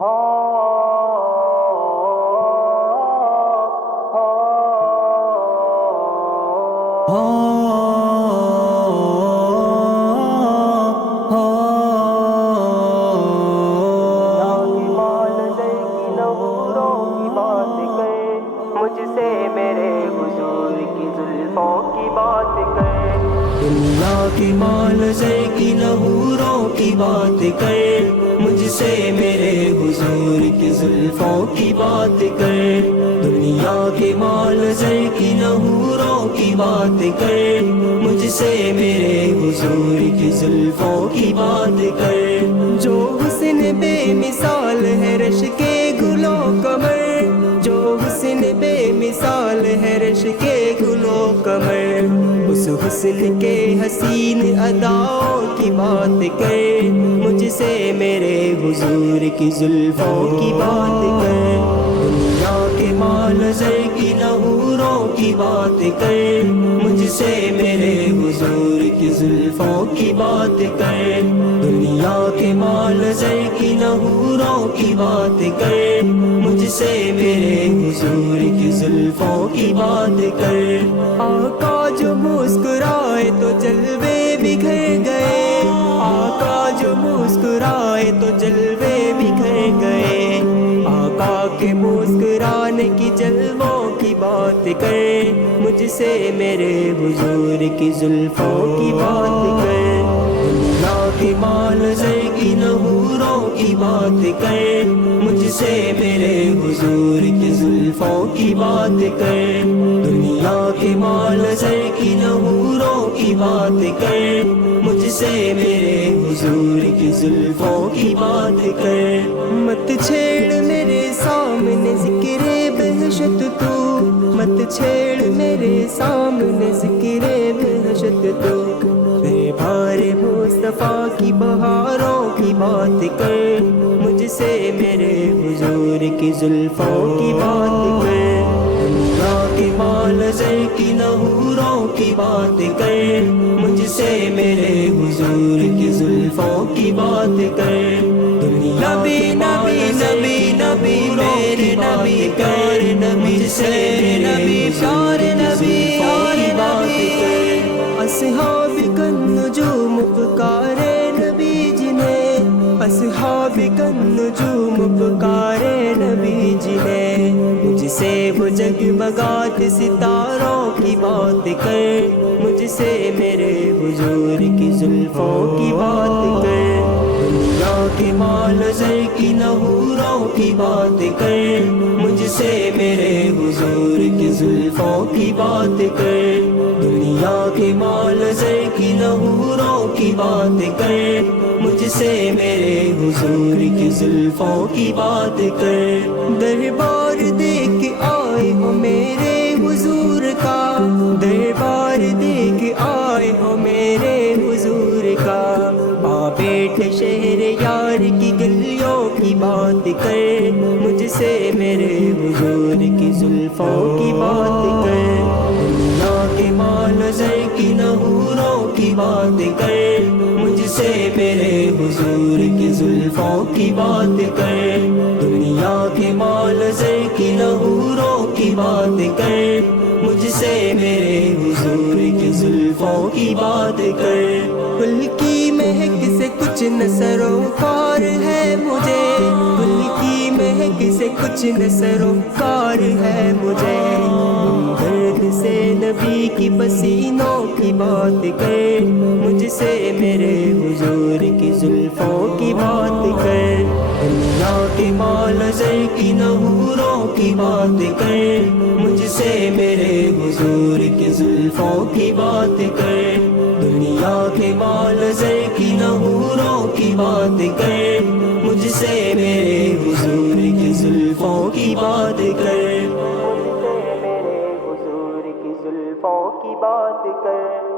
مجھ سے میرے حضور کی زلفوں کی بات کر، دنیا کے مال زر کی نحوروں کی بات کر، مجھ سے میرے حضور کی زلفوں کی بات کر، دنیا کے مال زر کی نحوروں کی بات کر، مجھ سے میرے حضور کی زلفوں کی بات کر، جو حسن بے مثال ہے رش کے گلو کمر، جو حسن بے مثال ہے رش کے گلو کمر، اس حسن کے حسین اداؤں کی بات کر، مجھ سے میرے حضور کی زلفوں کی بات کر، دنیا کے مال زر کی نحوروں کی بات کر، مجھ سے میرے حضور کی زلفوں کی بات کر، دنیا کے مال زر کی نحوروں کی بات کر، مجھ سے میرے حضور کی زلفوں کی بات کر، آقا جو مسکرائے تو جلوے بکھر گئے، آقا جو مسکرائے تو جلوے بکھر گئے، آقا کے مسکرانے کی جلووں کی بات کر، مجھ سے میرے حضور کی زلفوں کی بات کر، دنیا کے مال زر کی نحوروں کی بات کر، مجھ سے میرے حضور کی زلفوں کی بات کر، دنیا کے مال زر کی نحوروں کی بات کر، مجھ سے میرے حضور کی زلفوں کی بات کر، مت چھیڑ میرے سامنے ذکر بہشت تو، مت چھیڑ میرے سامنے ذکر بہشت تو، بے بہار مصطفیٰ کی بہاروں کی بات کر، مجھ سے میرے حضور کی زلفوں کی بات کر، دنیا کے مال زر کی نحوروں کی بات کر، مجھ سے میرے حضور کی زلفوں کی بات کر، نبی نبی نبی نبی میرے نبی کر، نبی سے نبی پیارے نبی اور بات کر، اصحاب النجوم پکارے نبی جنہیں، اصحاب النجوم پکارے نبی جنہیں، مجھ سے وہ جگمگاتے ستاروں کی بات کر، مجھ سے میرے حضور کی زلفوں کی بات کر، دنیا کے مال زر کی نحوروں کی بات کر، مجھ سے میرے حضور کی زلفوں کی بات کر، دنیا کے مال زر کی نحوروں کی بات کر، مجھ سے میرے حضور کی زلفوں کی بات کر، دربار دیکھ آئے ہو میرے حضور کا، دربار دیکھ آئے ہو میرے حضور کا، آ بیٹھ شہر یار کی گلیوں کی بات کر، مجھ سے میرے حضور کی زلفوں کی بات کر، دنیا کے مال زر کی نحوروں کی بات کر، مجھ سے میرے حضور کی زلفوں کی بات کر، دنیا کے مال زر کی نحوروں کی بات کر، مجھ سے میرے حضور کی زلفوں کی بات کر، پھول کی مہک سے کچھ نہ سروکار ہے مجھے، پھول کی مہک سے کچھ نہ سروکار ہے مجھے، درد سے نبی کی پسینوں کی بات کر، مجھ سے میرے حضور کی زلفوں کی بات کر، دنیا کے مال زر کی نحوروں کی بات کر، مجھ سے میرے حضور کی زلفوں کی بات کر، دنیا کے مال زر کی نحوروں کی بات کر، مجھ سے میرے حضور کی زلفوں کی بات کر، مجھ سے میرے حضور کی زلفوں کی بات کر۔